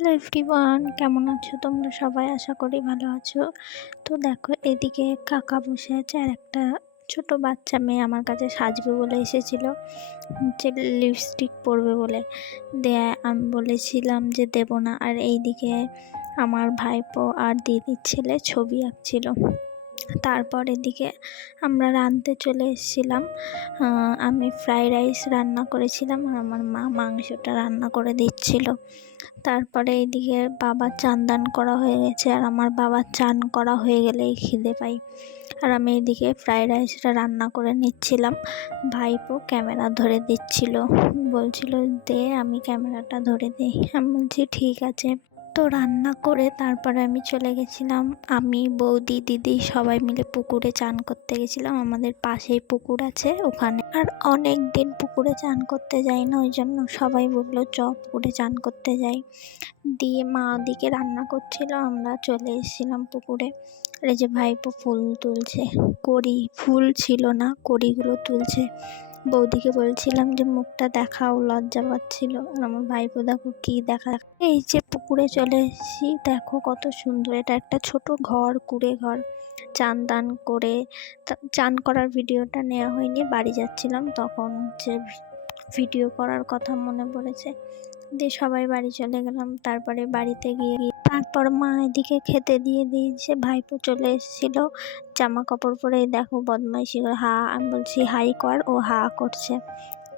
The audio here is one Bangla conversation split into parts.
হ্যালো এভরিওয়ান, কেমন আছো তোমরা সবাই? আশা করি ভালো আছো। তো দেখো, এদিকে কাকা বসে আছে আর একটা ছোট বাচ্চা মেয়ে আমার কাছে সাজবে বলে এসেছিল, যে লিপস্টিক পরবে বলে। দেয় আমি বলেছিলাম যে দেব না। আর এইদিকে আমার ভাইপো আর দিদির ছেলে ছবি আঁকছিল। তারপর এদিকে আমরা রাঁধতে চলে এসেছিলাম। আমি ফ্রাইড রাইস রান্না করেছিলাম আর আমার মা মাংসটা রান্না করে দিচ্ছিল। তারপরে এইদিকে বাবার চান দান করা হয়ে গেছে, আর আমার বাবার চান করা হয়ে গেলেই খিদে পাই। আর আমি এইদিকে ফ্রাইড রাইসটা রান্না করে নিচ্ছিলাম। ভাইপো ক্যামেরা ধরে দিচ্ছিল, বলছিল দে আমি ক্যামেরাটা ধরে দিই। আমি বলছি ঠিক আছে। তো রান্না করে তারপরে আমি চলে গেছিলাম, আমি বৌদি দিদি সবাই মিলে পুকুরে চান করতে গেছিলাম। আমাদের পাশেই পুকুর আছে ওখানে, আর অনেক দিন পুকুরে চান করতে যাই না, ওই জন্য সবাই বললো চ পুকুরে চান করতে যাই। দিয়ে মা ওদিকে রান্না করছিল, আমরা চলে এসেছিলাম পুকুরে। আর এই যে ভাইপো ফুল তুলছে, কড়ি ফুল ছিল না, কড়িগুলো তুলছে। বৌদিকে বলছিলাম যে মুখটা দেখাও, লজ্জা পাচ্ছিল। আর আমার ভাইপো দেখো কি দেখা। এই যে পুকুরে চলে এসেছি, দেখো কত সুন্দর। এটা একটা ছোট ঘর, কুঁড়ে ঘর। চান দান করে চান করার ভিডিওটা নেওয়া হয়নি, বাড়ি যাচ্ছিলাম তখন হচ্ছে ভিডিও করার কথা মনে পড়েছে। দিয়ে সবাই বাড়ি চলে গেলাম। তারপরে বাড়িতে গিয়ে তারপর মা এদিকে খেতে দিয়ে দিয়েছে। ভাইপো চলে এসেছিল জামা কাপড় পরে, দেখো বদমাইশি করে আমি বলছি হাই কর, ও করছে।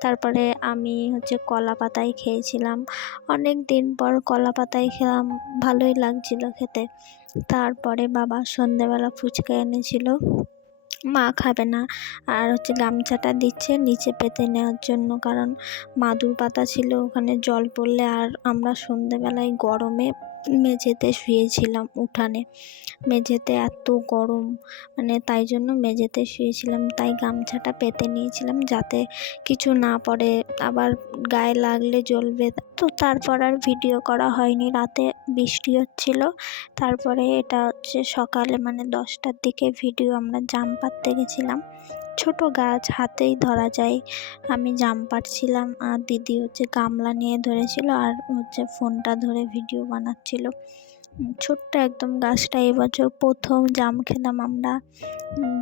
তারপরে আমি হচ্ছে কলা পাতায় খেয়েছিলাম, অনেক দিন পর কলা পাতায় খেলাম, ভালোই লাগছিল খেতে। তারপরে বাবা সন্ধেবেলা ফুচকা এনেছিল, মা খাবে না, আর হচ্ছে গামছাটা দিচ্ছে নিচে পেতে নেওয়ার জন্য, কারণ মাদুর পাতা ছিল ওখানে জল পড়লে। আর আমরা সন্ধেবেলায় গরমে মেঝেতে শুয়েছিলাম, উঠানে মেঝেতে এত গরম, মানে তাই জন্য মেঝেতে শুয়েছিলাম, তাই গামছাটা পেতে নিয়েছিলাম যাতে কিছু না পড়ে, আবার গায়ে লাগলে জ্বলবে। তো তারপর আর ভিডিও করা হয়নি, রাতে বৃষ্টি হচ্ছিল। তারপরে এটা হচ্ছে সকালে মানে 10টার দিকে ভিডিও। আমরা জাম পাড়তে গেছিলাম, ছোট গাছ হাতেই ধরা যায়। আমি জাম পাড়ছিলাম আর দিদি হচ্ছে গামলা নিয়ে ধরেছিল আর হচ্ছে ফোনটা ধরে ভিডিও বানাচ্ছিল। ছোট্ট একদম গাছটা এবছর প্রথম জাম খেলাম আমরা।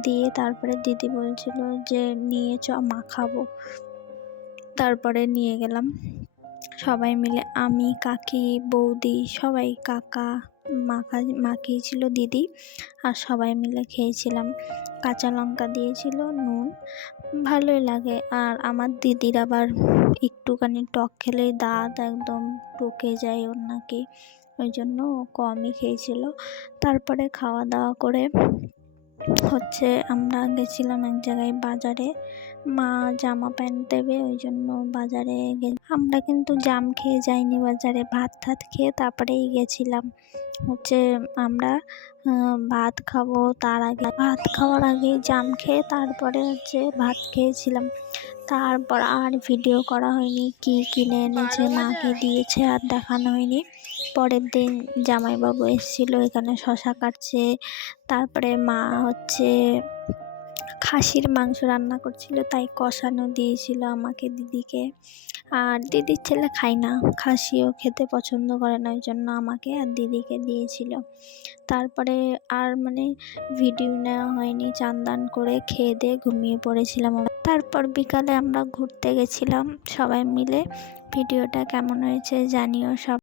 দিয়ে তারপরে দিদি বলছিল যে নিয়ে চ মাখাবো, তারপরে নিয়ে গেলাম সবাই মিলে, আমি কাকি বৌদি সবাই, কাকা মাখিয়েছিল দিদি, আর সবাই মিলে খেয়েছিলাম। কাঁচা লঙ্কা দিয়েছিল, নুন, ভালোই লাগে। আর আমার দিদির আবার একটুখানি টক খেলেই দাঁত একদম টকে যায় ওর নাকি, ওই জন্য ও কমই খেয়েছিল। তারপরে খাওয়া দাওয়া করে হচ্ছে আমরা গেছিলাম এক জায়গায় বাজারে, মা জামা প্যান্ট দেবে ওই জন্য বাজারে আমরা কিন্তু জাম খেয়ে যাইনি বাজারে, ভাত খেয়ে তারপরেই গেছিলাম। হচ্ছে আমরা ভাত খাবো, তার আগে ভাত খাওয়ার আগেই জাম খেয়ে তারপরে হচ্ছে ভাত খেয়েছিলাম। তারপর আর ভিডিও করা হয়নি, কি কিনে এনেছে মাকে দিয়েছে আর দেখানো হয়নি। পরের দিন জামাইবাবু এসেছিলো, এখানে শশা কাটছে। তারপরে মা হচ্ছে খাসির মাংস রান্না করছিল, তাই কষানো দিয়েছিল আমাকে দিদিকে। আর দিদির ছেলে খায় না, খাসিও খেতে পছন্দ করে না, ওই জন্য আমাকে আর দিদিকে দিয়েছিল। তারপরে আর মানে ভিডিও নেওয়া হয়নি, চান দান করে খেয়ে দিয়ে ঘুমিয়ে পড়েছিলাম। তারপর বিকালে আমরা ঘুরতে গেছিলাম সবাই মিলে। ভিডিওটা কেমন হয়েছে জানিও সব।